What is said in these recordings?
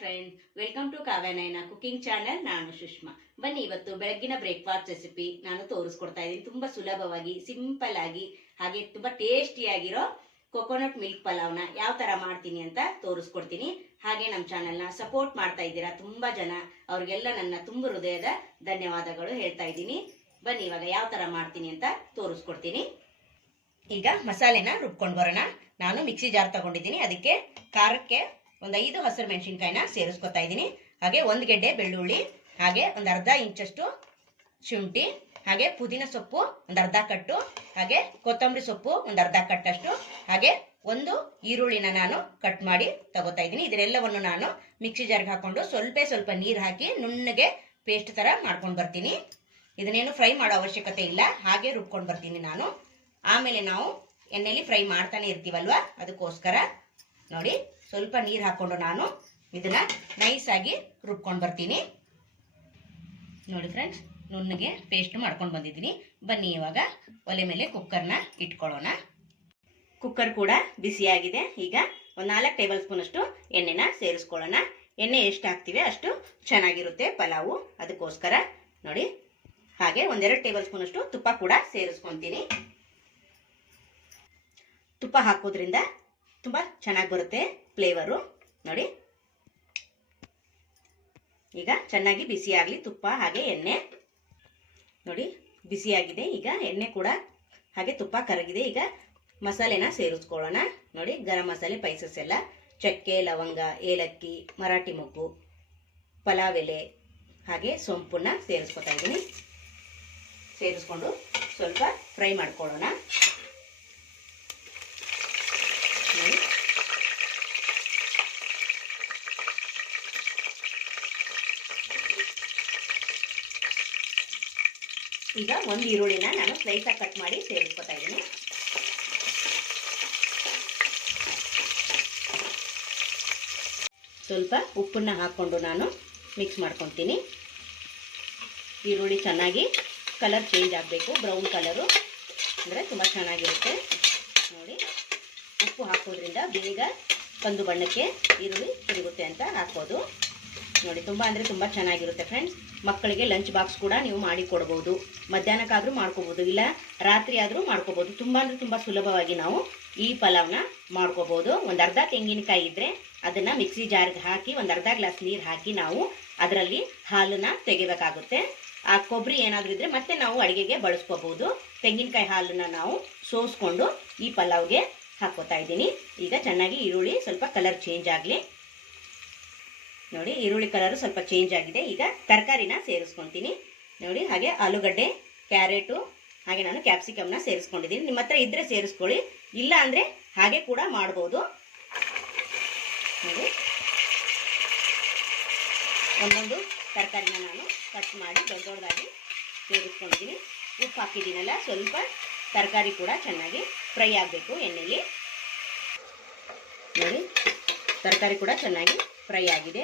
Friend welcome to Kavyanayana cooking channel ನಾನು ಸುಷ್ಮಾ. ಬನ್ನಿ, ಇವತ್ತು ಬೆಳಗ್ಗಿನ ಬ್ರೇಕ್ಫಾಸ್ಟ್ ರೆಸಿಪಿ ನಾನು ತೋರಿಸ್ಕೊಡ್ತಾ ಇದ್ದೀನಿ. ತುಂಬಾ ಸುಲಭವಾಗಿ ಸಿಂಪಲ್ ಆಗಿ, ಹಾಗೆ ತುಂಬಾ ಟೇಸ್ಟಿಯಾಗಿರೋ ಕೊಕೊನಟ್ ಮಿಲ್ಕ್ ಪಲಾವ್ನ ಯಾವ ತರ ಮಾಡ್ತೀನಿ ಅಂತ ತೋರಿಸ್ಕೊಡ್ತೀನಿ. ಹಾಗೆ ನಮ್ಮ ಚಾನೆಲ್ನ ಸಪೋರ್ಟ್ ಮಾಡ್ತಾ ಇದ್ದೀರಾ ತುಂಬಾ ಜನ. ಅವ್ರಿಗೆಲ್ಲ ನನ್ನ ತುಂಬ ಹೃದಯದ ಧನ್ಯವಾದಗಳು ಹೇಳ್ತಾ ಇದ್ದೀನಿ. ಬನ್ನಿ, ಇವಾಗ ಯಾವ ತರ ಮಾಡ್ತೀನಿ ಅಂತ ತೋರಿಸ್ಕೊಡ್ತೀನಿ. ಈಗ ಮಸಾಲೆನ ರುಬ್ಕೊಂಡು ಬರೋಣ. ನಾನು ಮಿಕ್ಸಿ ಜಾರ್ ತಗೊಂಡಿದ್ದೀನಿ. ಅದಕ್ಕೆ ಖಾರಕ್ಕೆ ಒಂದು ಐದು ಹಸಿರು ಮೆಣಸಿನ್ಕಾಯಿನ ಸೇರಿಸ್ಕೊತಾ ಇದ್ದೀನಿ. ಹಾಗೆ ಒಂದು ಗೆಡ್ಡೆ ಬೆಳ್ಳುಳ್ಳಿ, ಹಾಗೆ ಒಂದು ಅರ್ಧ ಇಂಚಷ್ಟು ಶುಂಠಿ, ಹಾಗೆ ಪುದೀನ ಸೊಪ್ಪು ಒಂದು ಅರ್ಧ ಕಟ್ಟು, ಹಾಗೆ ಕೊತ್ತಂಬರಿ ಸೊಪ್ಪು ಒಂದು ಅರ್ಧ ಕಟ್ಟಷ್ಟು, ಹಾಗೆ ಒಂದು ಈರುಳ್ಳಿನ ನಾನು ಕಟ್ ಮಾಡಿ ತಗೋತಾ ಇದ್ದೀನಿ. ಇದರೆಲ್ಲವನ್ನು ನಾನು ಮಿಕ್ಸಿ ಜಾರ್ಗೆ ಹಾಕೊಂಡು ಸ್ವಲ್ಪ ಸ್ವಲ್ಪ ನೀರು ಹಾಕಿ ನುಣ್ಣಗೆ ಪೇಸ್ಟ್ ಥರ ಮಾಡ್ಕೊಂಡು ಬರ್ತೀನಿ. ಇದನ್ನೇನು ಫ್ರೈ ಮಾಡೋ ಅವಶ್ಯಕತೆ ಇಲ್ಲ, ಹಾಗೆ ರುಬ್ಕೊಂಡು ಬರ್ತೀನಿ ನಾನು. ಆಮೇಲೆ ನಾವು ಎಣ್ಣೆಲಿ ಫ್ರೈ ಮಾಡ್ತಾನೆ ಇರ್ತೀವಲ್ವಾ? ಅದಕ್ಕೋಸ್ಕರ ನೋಡಿ. ಸ್ವಲ್ಪ ನೀರು ಹಾಕ್ಕೊಂಡು ನಾನು ಇದನ್ನ ನೈಸ್ ಆಗಿ ರುಬ್ಕೊಂಡು ಬರ್ತೀನಿ. ನೋಡಿ ಫ್ರೆಂಡ್ಸ್ ನುಣ್ಣಗೆ ಪೇಸ್ಟ್ ಮಾಡ್ಕೊಂಡು ಬಂದಿದ್ದೀನಿ. ಬನ್ನಿ ಇವಾಗ ಒಲೆ ಮೇಲೆ ಕುಕ್ಕರ್ನ ಇಟ್ಕೊಳ್ಳೋಣ. ಕುಕ್ಕರ್ ಕೂಡ ಬಿಸಿಯಾಗಿದೆ ಈಗ ಒಂದು ನಾಲ್ಕು ಟೇಬಲ್ ಸ್ಪೂನ್ ಅಷ್ಟು ಎಣ್ಣೆನ ಸೇರಿಸ್ಕೊಳ್ಳೋಣ. ಎಣ್ಣೆ ಎಷ್ಟು ಹಾಕ್ತೀವಿ ಅಷ್ಟು ಚೆನ್ನಾಗಿರುತ್ತೆ ಪಲಾವು. ಅದಕ್ಕೋಸ್ಕರ ನೋಡಿ, ಹಾಗೆ ಒಂದೆರಡು ಟೇಬಲ್ ಸ್ಪೂನ್ ಅಷ್ಟು ತುಪ್ಪ ಕೂಡ ಸೇರಿಸ್ಕೊತೀನಿ. ತುಪ್ಪ ಹಾಕೋದ್ರಿಂದ ತುಂಬ ಚೆನ್ನಾಗಿ ಬರುತ್ತೆ ಫ್ಲೇವರು ನೋಡಿ. ಈಗ ಚೆನ್ನಾಗಿ ಬಿಸಿಯಾಗಲಿ ತುಪ್ಪ ಹಾಗೆ ಎಣ್ಣೆ. ನೋಡಿ ಬಿಸಿಯಾಗಿದೆ ಈಗ ಎಣ್ಣೆ ಕೂಡ ಹಾಗೆ ತುಪ್ಪ ಕರಗಿದೆ. ಈಗ ಮಸಾಲೆನ ಸೇರಿಸ್ಕೊಳ್ಳೋಣ. ನೋಡಿ, ಗರಂ ಮಸಾಲೆ ಪೈಸಸ್ ಎಲ್ಲ. ಚಕ್ಕೆ, ಲವಂಗ, ಏಲಕ್ಕಿ, ಮರಾಠಿ ಮೊಗ್ಗು, ಪಲಾವ್ ಎಲೆ, ಹಾಗೆ ಸೊಂಪನ್ನ ಸೇರಿಸ್ಕೊತಾ ಇದ್ದೀನಿ. ಸೇರಿಸ್ಕೊಂಡು ಸ್ವಲ್ಪ ಫ್ರೈ ಮಾಡ್ಕೊಳ್ಳೋಣ. ಈಗ ಒಂದು ಈರುಳ್ಳಿನ ನಾನು ಸ್ಲೈಸಾಗಿ ಕಟ್ ಮಾಡಿ ಸೇರಿಸ್ಕೊತಾ ಇದ್ದೀನಿ. ಸ್ವಲ್ಪ ಉಪ್ಪನ್ನ ಹಾಕ್ಕೊಂಡು ನಾನು ಮಿಕ್ಸ್ ಮಾಡ್ಕೊತೀನಿ. ಈರುಳ್ಳಿ ಚೆನ್ನಾಗಿ ಕಲರ್ ಚೇಂಜ್ ಆಗಬೇಕು. ಬ್ರೌನ್ ಕಲರು ಅಂದರೆ ತುಂಬ ಚೆನ್ನಾಗಿರುತ್ತೆ. ನೋಡಿ. ಉಪ್ಪು ಹಾಕೋದ್ರಿಂದ ಬೇಗ ಕಂದು ಬಣ್ಣಕ್ಕೆ ಈರುಳ್ಳಿ ತಿರುಗುತ್ತೆ ಅಂತ ಹಾಕೋದು ನೋಡಿ, ತುಂಬ ಅಂದರೆ ತುಂಬ ಚೆನ್ನಾಗಿರುತ್ತೆ ಫ್ರೆಂಡ್ಸ್ ಮಕ್ಕಳಿಗೆ ಲಂಚ್ ಬಾಕ್ಸ್ ಕೂಡ ನೀವು ಮಾಡಿ ಕೊಡ್ಬೋದು. ಮಧ್ಯಾಹ್ನಕ್ಕಾದರೂ ಮಾಡ್ಕೋಬೋದು, ಇಲ್ಲ ರಾತ್ರಿ ಆದರೂ ಮಾಡ್ಕೋಬೋದು. ತುಂಬ ಅಂದರೆ ತುಂಬ ಸುಲಭವಾಗಿ ನಾವು ಈ ಪಲಾವ್ನ ಮಾಡ್ಕೋಬೋದು. ಒಂದು ಅರ್ಧ ತೆಂಗಿನಕಾಯಿ ಇದ್ದರೆ ಅದನ್ನು ಮಿಕ್ಸಿ ಜಾರ್ಗೆ ಹಾಕಿ, ಒಂದು ಅರ್ಧ ಗ್ಲಾಸ್ ನೀರು ಹಾಕಿ ನಾವು ಅದರಲ್ಲಿ ಹಾಲನ್ನ ತೆಗಿಬೇಕಾಗುತ್ತೆ. ಆ ಕೊಬ್ಬರಿ ಏನಾದರೂ ಇದ್ದರೆ ಮತ್ತೆ ನಾವು ಅಡುಗೆಗೆ ಬಳಸ್ಕೋಬೋದು. ತೆಂಗಿನಕಾಯಿ ಹಾಲನ್ನು ನಾವು ಸೋಸ್ಕೊಂಡು ಈ ಪಲಾವ್ಗೆ ಹಾಕೋತಾ ಇದ್ದೀನಿ. ಈಗ ಚೆನ್ನಾಗಿ ಈರುಳ್ಳಿ ಸ್ವಲ್ಪ ಕಲರ್ ಚೇಂಜ್ ಆಗಲಿ. ನೋಡಿ, ಈರುಳ್ಳಿ ಕಲರು ಸ್ವಲ್ಪ ಚೇಂಜ್ ಆಗಿದೆ. ಈಗ ತರಕಾರಿನ ಸೇರಿಸ್ಕೊತೀನಿ. ನೋಡಿ, ಹಾಗೆ ಆಲೂಗಡ್ಡೆ, ಕ್ಯಾರೆಟು, ಹಾಗೆ ನಾನು ಕ್ಯಾಪ್ಸಿಕಮ್ನ ಸೇರಿಸ್ಕೊಂಡಿದ್ದೀನಿ. ನಿಮ್ಮ ಹತ್ರ ಇದ್ರೆ ಸೇರಿಸ್ಕೊಳ್ಳಿ. ಇಲ್ಲ ಅಂದರೆ ಹಾಗೆ ಕೂಡ ಮಾಡ್ಬೋದು. ನೋಡಿ. ಒಂದೊಂದು ತರಕಾರಿನ ನಾನು ಕಟ್ ಮಾಡಿ ದೊಡ್ಡ ದೊಡ್ಡದಾಗಿ ಸೇರಿಸ್ಕೊಂಡಿದ್ದೀನಿ. ಉಪ್ಪು ಹಾಕಿದ್ದೀನಲ್ಲ, ಸ್ವಲ್ಪ ತರಕಾರಿ ಕೂಡ ಚೆನ್ನಾಗಿ ಫ್ರೈ ಆಗಬೇಕು ಎಣ್ಣೆಯಲ್ಲಿ ನೋಡಿ, ತರಕಾರಿ ಕೂಡ ಚೆನ್ನಾಗಿ ಫ್ರೈ ಆಗಿದೆ.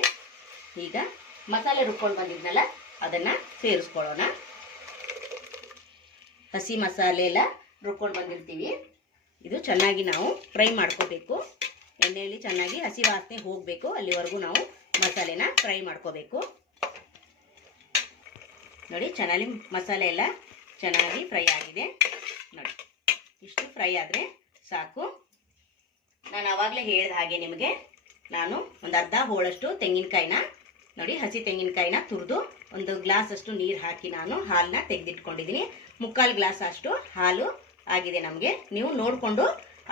ಈಗ ಮಸಾಲೆ ರುಬ್ಕೊಂಡು ಬಂದಿದ್ನಲ್ಲ, ಅದನ್ನು ಸೇರಿಸ್ಕೊಳ್ಳೋಣ. ಹಸಿ ಮಸಾಲೆ ಎಲ್ಲ ರುಬ್ಕೊಂಡು ಬಂದಿರ್ತೀವಿ. ಇದು ಚೆನ್ನಾಗಿ ನಾವು ಫ್ರೈ ಮಾಡ್ಕೋಬೇಕು. ಎಣ್ಣೆಯಲ್ಲಿ ಚೆನ್ನಾಗಿ ಹಸಿ ವಾಸನೆ ಹೋಗಬೇಕು, ಅಲ್ಲಿವರೆಗೂ ನಾವು ಮಸಾಲೆನ ಫ್ರೈ ಮಾಡ್ಕೋಬೇಕು. ನೋಡಿ, ಚೆನ್ನಾಗಿ ಮಸಾಲೆ ಎಲ್ಲ ಚೆನ್ನಾಗಿ ಫ್ರೈ ಆಗಿದೆ. ನೋಡಿ, ಇಷ್ಟು ಫ್ರೈ ಆದರೆ ಸಾಕು. ನಾನು ಆವಾಗಲೇ ಹೇಳಿದ ಹಾಗೆ ನಿಮಗೆ ನಾನು ಒಂದು ಅರ್ಧ ಹೋಳಷ್ಟು ತೆಂಗಿನಕಾಯಿನ, ನೋಡಿ, ಹಸಿ ತೆಂಗಿನಕಾಯಿನ ತುರಿದು ಒಂದು ಗ್ಲಾಸ್ ಅಷ್ಟು ನೀರು ಹಾಕಿ ನಾನು ಹಾಲನ್ನ ತೆಗೆದಿಟ್ಕೊಂಡಿದ್ದೀನಿ. ಮುಕ್ಕಾಲು ಗ್ಲಾಸ್ ಅಷ್ಟು ಹಾಲು ಆಗಿದೆ ನಮಗೆ. ನೀವು ನೋಡಿಕೊಂಡು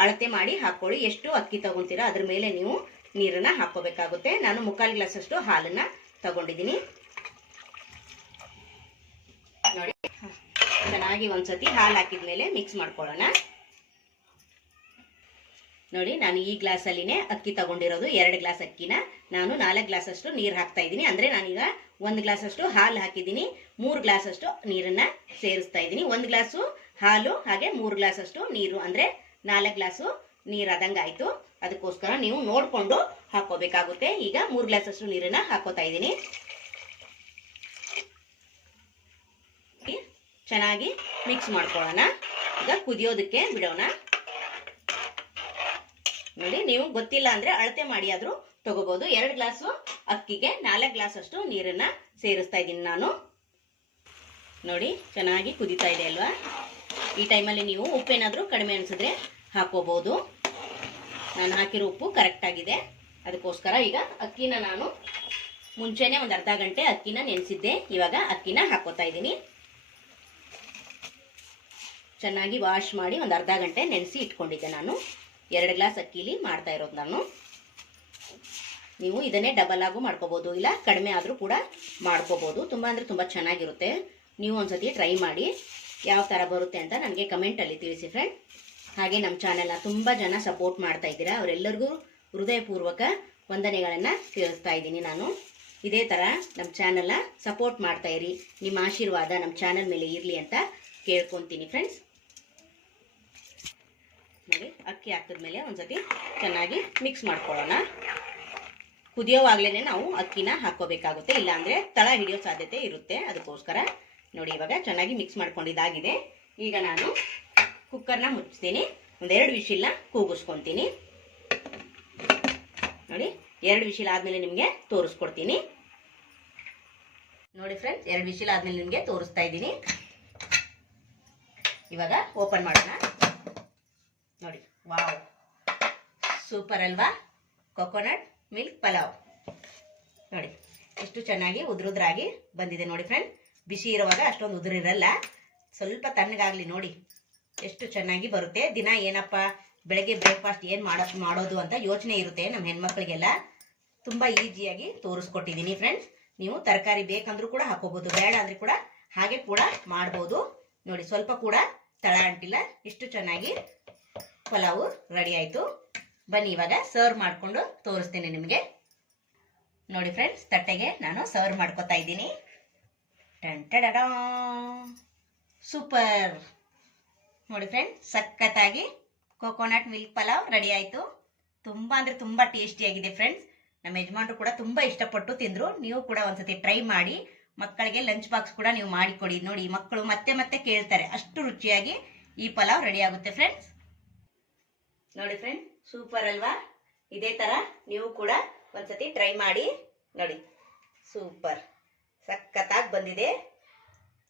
ಅಳತೆ ಮಾಡಿ ಹಾಕ್ಕೊಳ್ಳಿ ಎಷ್ಟು ಅಕ್ಕಿ ತಗೊತೀರೋ ಅದ್ರ ಮೇಲೆ ನೀವು ನೀರನ್ನು ಹಾಕ್ಕೋಬೇಕಾಗುತ್ತೆ. ನಾನು ಮುಕ್ಕಾಲು ಗ್ಲಾಸ್ ಅಷ್ಟು ಹಾಲನ್ನು ತಗೊಂಡಿದ್ದೀನಿ ನೋಡಿ ಚೆನ್ನಾಗಿ ಒಂದ್ಸತಿ ಹಾಲು ಹಾಕಿದ್ಮೇಲೆ ಮಿಕ್ಸ್ ಮಾಡ್ಕೊಳ್ಳೋಣ. ನೋಡಿ, ನಾನು ಈ ಗ್ಲಾಸಲ್ಲಿನೇ ಅಕ್ಕಿ ತಗೊಂಡಿರೋದು, ಎರಡು ಗ್ಲಾಸ್ ಅಕ್ಕಿನ. ನಾನು ನಾಲ್ಕು ಗ್ಲಾಸ್ ಅಷ್ಟು ನೀರು ಹಾಕ್ತಾ ಇದ್ದೀನಿ. ಅಂದರೆ ನಾನೀಗ ಒಂದು ಗ್ಲಾಸ್ ಅಷ್ಟು ಹಾಲು ಹಾಕಿದ್ದೀನಿ. ಮೂರು ಗ್ಲಾಸ್ ಅಷ್ಟು ನೀರನ್ನ ಸೇರಿಸ್ತಾ ಇದ್ದೀನಿ. ಒಂದು ಗ್ಲಾಸು ಹಾಲು, ಹಾಗೆ ಮೂರು ಗ್ಲಾಸ್ ಅಷ್ಟು ನೀರು. ಅಂದರೆ ನಾಲ್ಕು ಗ್ಲಾಸು ನೀರು ಆದಂಗೆ ಆಯಿತು. ಅದಕ್ಕೋಸ್ಕರ ನೀವು ನೋಡಿಕೊಂಡು ಹಾಕೋಬೇಕಾಗುತ್ತೆ ಈಗ ಮೂರು ಗ್ಲಾಸ್ ಅಷ್ಟು ನೀರನ್ನ ಹಾಕೋತಾ ಇದ್ದೀನಿ. ಚೆನ್ನಾಗಿ ಮಿಕ್ಸ್ ಮಾಡ್ಕೊಳ್ಳೋಣ. ಈಗ ಕುದಿಯೋದಕ್ಕೆ ಬಿಡೋಣ. ನೋಡಿ, ನೀವು ಗೊತ್ತಿಲ್ಲ ಅಂದ್ರೆ ಅಳತೆ ಮಾಡಿ ಆದ್ರೂ ತಗೋಬಹುದು ಎರಡು ಗ್ಲಾಸು ಅಕ್ಕಿಗೆ ನಾಲ್ಕು ಗ್ಲಾಸ್ ಅಷ್ಟು ನೀರನ್ನ ಸೇರಿಸ್ತಾ ಇದ್ದೀನಿ ನಾನು. ನೋಡಿ, ಚೆನ್ನಾಗಿ ಕುದಿತಾ ಇದೆ ಅಲ್ವಾ? ಈ ಟೈಮಲ್ಲಿ ನೀವು ಉಪ್ಪೇನಾದರೂ ಕಡಿಮೆ ಅನಿಸಿದ್ರೆ ಹಾಕೋಬಹುದು ನಾನು ಹಾಕಿರೋ ಉಪ್ಪು ಕರೆಕ್ಟ್ ಆಗಿದೆ. ಅದಕ್ಕೋಸ್ಕರ ಈಗ ಅಕ್ಕಿನ ನಾನು ಮುಂಚೆನೆ ಒಂದು ಅರ್ಧ ಗಂಟೆ ಅಕ್ಕಿನ ನೆನೆಸಿದ್ದೆ. ಇವಾಗ ಅಕ್ಕಿನ ಹಾಕೋತಾ ಇದ್ದೀನಿ. ಚೆನ್ನಾಗಿ ವಾಶ್ ಮಾಡಿ ಒಂದು ಅರ್ಧ ಗಂಟೆ ನೆನೆಸಿ ಇಟ್ಕೊಂಡಿದ್ದೆ ನಾನು. ಎರಡು ಗ್ಲಾಸ್ ಅಕ್ಕಿಲಿ ಮಾಡ್ತಾ ಇರೋದು ನಾನು. ನೀವು ಇದನ್ನೇ ಡಬಲ್ ಆಗು ಮಾಡ್ಕೋಬೋದು, ಇಲ್ಲ ಕಡಿಮೆ ಆದರೂ ಕೂಡ ಮಾಡ್ಕೋಬೋದು. ತುಂಬ ಅಂದರೆ ತುಂಬ ಚೆನ್ನಾಗಿರುತ್ತೆ. ನೀವು ಒಂದ್ಸತಿ ಟ್ರೈ ಮಾಡಿ ಯಾವ ಥರ ಬರುತ್ತೆ ಅಂತ ನನಗೆ ಕಮೆಂಟಲ್ಲಿ ತಿಳಿಸಿ ಫ್ರೆಂಡ್ ಹಾಗೆ ನಮ್ಮ ಚಾನೆಲ್ನ ತುಂಬ ಜನ ಸಪೋರ್ಟ್ ಮಾಡ್ತಾ ಇದ್ದೀರಾ. ಅವರೆಲ್ಲರಿಗೂ ಹೃದಯಪೂರ್ವಕ ವಂದನೆಗಳನ್ನು ತಿಳಿಸ್ತಾ ಇದ್ದೀನಿ ನಾನು. ಇದೇ ಥರ ನಮ್ಮ ಚಾನೆಲ್ನ ಸಪೋರ್ಟ್ ಮಾಡ್ತಾ ಇರಿ. ನಿಮ್ಮ ಆಶೀರ್ವಾದ ನಮ್ಮ ಚಾನೆಲ್ ಮೇಲೆ ಇರಲಿ ಅಂತ ಕೇಳ್ಕೊತೀನಿ ಫ್ರೆಂಡ್ಸ್ ನೋಡಿ, ಅಕ್ಕಿ ಹಾಕಿದ್ಮೇಲೆ ಒಂದ್ಸತಿ ಚೆನ್ನಾಗಿ ಮಿಕ್ಸ್ ಮಾಡ್ಕೊಳ್ಳೋಣ. ಕುದಿಯೋವಾಗ್ಲೇ ನಾವು ಅಕ್ಕಿನ ಹಾಕೋಬೇಕಾಗುತ್ತೆ ಇಲ್ಲಾಂದ್ರೆ ತಳ ಹಿಡಿಯೋ ಸಾಧ್ಯತೆ ಇರುತ್ತೆ. ಅದಕ್ಕೋಸ್ಕರ ನೋಡಿ, ಇವಾಗ ಚೆನ್ನಾಗಿ ಮಿಕ್ಸ್ ಮಾಡ್ಕೊಂಡಿದ್ದಾಗಿದೆ ಈಗ ನಾನು ಕುಕ್ಕರ್ನ ಮುಚ್ಚಿಸ್ತೀನಿ ಒಂದೆರಡು ವಿಶಿಲ್ನ ಕೂಗಿಸ್ಕೊತೀನಿ. ನೋಡಿ, ಎರಡು ವಿಶಿಲ್ ಆದ್ಮೇಲೆ ನಿಮಗೆ ತೋರಿಸ್ಕೊಡ್ತೀನಿ. ನೋಡಿ ಫ್ರೆಂಡ್ಸ್ ಎರಡು ವಿಶಿಲ್ ಆದ್ಮೇಲೆ ನಿಮಗೆ ತೋರಿಸ್ತಾ ಇದ್ದೀನಿ. ಇವಾಗ ಓಪನ್ ಮಾಡೋಣ. ನೋಡಿ, ವಾವ್. ಸೂಪರ್ ಅಲ್ವಾ? Coconut milk pulao. ನೋಡಿ, ಎಷ್ಟು ಚೆನ್ನಾಗಿ ಉದುರುದ್ರಾಗಿ ಬಂದಿದೆ ನೋಡಿ ಫ್ರೆಂಡ್ ಬಿಸಿ ಇರುವಾಗ ಅಷ್ಟೊಂದು ಉದುರಿರಲ್ಲ. ಸ್ವಲ್ಪ ತಣ್ಣಗಾಗ್ಲಿ ನೋಡಿ, ಎಷ್ಟು ಚೆನ್ನಾಗಿ ಬರುತ್ತೆ. ದಿನ ಏನಪ್ಪ, ಬೆಳಗ್ಗೆ ಬ್ರೇಕ್ಫಾಸ್ಟ್ ಏನು ಮಾಡೋ, ಮಾಡೋದು ಅಂತ ಯೋಚನೆ ಇರುತ್ತೆ ನಮ್ಮ ಹೆಣ್ಮಕ್ಳಿಗೆಲ್ಲ. ತುಂಬ ಈಸಿಯಾಗಿ ತೋರಿಸ್ಕೊಟ್ಟಿದ್ದೀನಿ ಫ್ರೆಂಡ್ಸ್ ನೀವು ತರಕಾರಿ ಬೇಕಂದ್ರೂ ಕೂಡ ಹಾಕೋಬಹುದು ಬೇಡ ಅಂದ್ರೆ ಕೂಡ ಹಾಗೆ ಕೂಡ ಮಾಡ್ಬೋದು. ನೋಡಿ, ಸ್ವಲ್ಪ ಕೂಡ ತಳ ಅಂಟಿಲ್ಲ, ಇಷ್ಟು ಚೆನ್ನಾಗಿ ಪಲಾವು ರೆಡಿ ಆಯಿತು. ಬನ್ನಿ ಇವಾಗ ಸರ್ವ್ ಮಾಡಿಕೊಂಡು ತೋರಿಸ್ತೀನಿ ನಿಮಗೆ. ನೋಡಿ ಫ್ರೆಂಡ್ಸ್ ತಟ್ಟೆಗೆ ನಾನು ಸರ್ವ್ ಮಾಡ್ಕೊತಾ ಇದ್ದೀನಿ. ಸೂಪರ್ ನೋಡಿ ಫ್ರೆಂಡ್ಸ್ ಸಖತ್ತಾಗಿ ಕೋಕೋನಟ್ ಮಿಲ್ಕ್ ಪಲಾವ್ ರೆಡಿ ಆಯಿತು. ತುಂಬ ಅಂದರೆ ತುಂಬ ಟೇಸ್ಟಿಯಾಗಿದೆ ಫ್ರೆಂಡ್ಸ್ ನಮ್ಮ ಯಜಮಾನ್ರು ಕೂಡ ತುಂಬ ಇಷ್ಟಪಟ್ಟು ತಿಂದರು. ನೀವು ಕೂಡ ಒಂದ್ಸತಿ ಟ್ರೈ ಮಾಡಿ. ಮಕ್ಕಳಿಗೆ ಲಂಚ್ ಬಾಕ್ಸ್ ಕೂಡ ನೀವು ಮಾಡಿಕೊಡಿ. ನೋಡಿ, ಮಕ್ಕಳು ಮತ್ತೆ ಮತ್ತೆ ಕೇಳ್ತಾರೆ. ಅಷ್ಟು ರುಚಿಯಾಗಿ ಈ ಪಲಾವ್ ರೆಡಿ ಆಗುತ್ತೆ ಫ್ರೆಂಡ್ಸ್ ನೋಡಿ ಫ್ರೆಂಡ್ ಸೂಪರ್ ಅಲ್ವಾ? ಇದೇ ತರ ನೀವು ಕೂಡ ಒಂದ್ಸತಿ ಟ್ರೈ ಮಾಡಿ ನೋಡಿ. ಸೂಪರ್ ಸಖತ್ತಾಗಿ ಬಂದಿದೆ.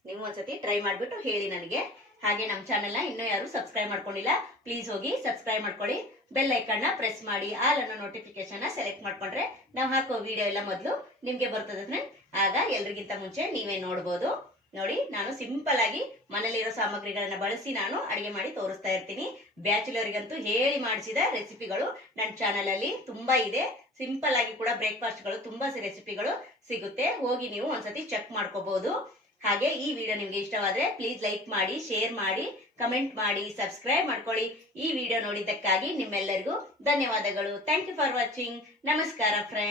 ನೀವು ಒಂದ್ಸತಿ ಟ್ರೈ ಮಾಡಿಬಿಟ್ಟು ಹೇಳಿ ನನಗೆ. ಹಾಗೆ ನಮ್ಮ ಚಾನೆಲ್ನ ಇನ್ನೂ ಯಾರು ಸಬ್ಸ್ಕ್ರೈಬ್ ಮಾಡ್ಕೊಂಡಿಲ್ಲ ಪ್ಲೀಸ್ ಹೋಗಿ ಸಬ್ಸ್ಕ್ರೈಬ್ ಮಾಡ್ಕೊಳ್ಳಿ. ಬೆಲ್ ಐಕನ್ನ ಪ್ರೆಸ್ ಮಾಡಿ ಆಲ್ ಅನ್ನೋ ನೋಟಿಫಿಕೇಶನ್ ಸೆಲೆಕ್ಟ್ ಮಾಡ್ಕೊಂಡ್ರೆ ನಾವು ಹಾಕೋ ವಿಡಿಯೋ ಎಲ್ಲ ಮೊದಲು ನಿಮಗೆ ಬರ್ತದೆ ಫ್ರೆಂಡ್ ಆಗ ಎಲ್ರಿಗಿಂತ ಮುಂಚೆ ನೀವೇ ನೋಡ್ಬೋದು. ನೋಡಿ, ನಾನು ಸಿಂಪಲ್ ಆಗಿ ಮನೇಲಿರೋ ಸಾಮಗ್ರಿಗಳನ್ನ ಬಳಸಿ ನಾನು ಅಡಿಗೆ ಮಾಡಿ ತೋರಿಸ್ತಾ ಇರ್ತೀನಿ. ಬ್ಯಾಚುಲರ್ಗಂತೂ ಹೇಳಿ ಮಾಡಿಸಿದ ರೆಸಿಪಿಗಳು ನನ್ನ ಚಾನಲ್ ಅಲ್ಲಿ ತುಂಬಾ ಇದೆ. ಸಿಂಪಲ್ ಆಗಿ ಕೂಡ ಬ್ರೇಕ್ಫಾಸ್ಟ್ಗಳು ತುಂಬಾ ರೆಸಿಪಿಗಳು ಸಿಗುತ್ತೆ. ಹೋಗಿ ನೀವು ಒಂದ್ಸತಿ ಚೆಕ್ ಮಾಡ್ಕೋಬಹುದು ಹಾಗೆ ಈ ವಿಡಿಯೋ ನಿಮ್ಗೆ ಇಷ್ಟವಾದ್ರೆ ಪ್ಲೀಸ್ ಲೈಕ್ ಮಾಡಿ ಶೇರ್ ಮಾಡಿ ಕಮೆಂಟ್ ಮಾಡಿ ಸಬ್ಸ್ಕ್ರೈಬ್ ಮಾಡ್ಕೊಳ್ಳಿ. ಈ ವಿಡಿಯೋ ನೋಡಿದ್ದಕ್ಕಾಗಿ ನಿಮ್ಮೆಲ್ಲರಿಗೂ ಧನ್ಯವಾದಗಳು. ಥ್ಯಾಂಕ್ ಯು ಫಾರ್ ವಾಚಿಂಗ್ ನಮಸ್ಕಾರ ಫ್ರೆಂಡ್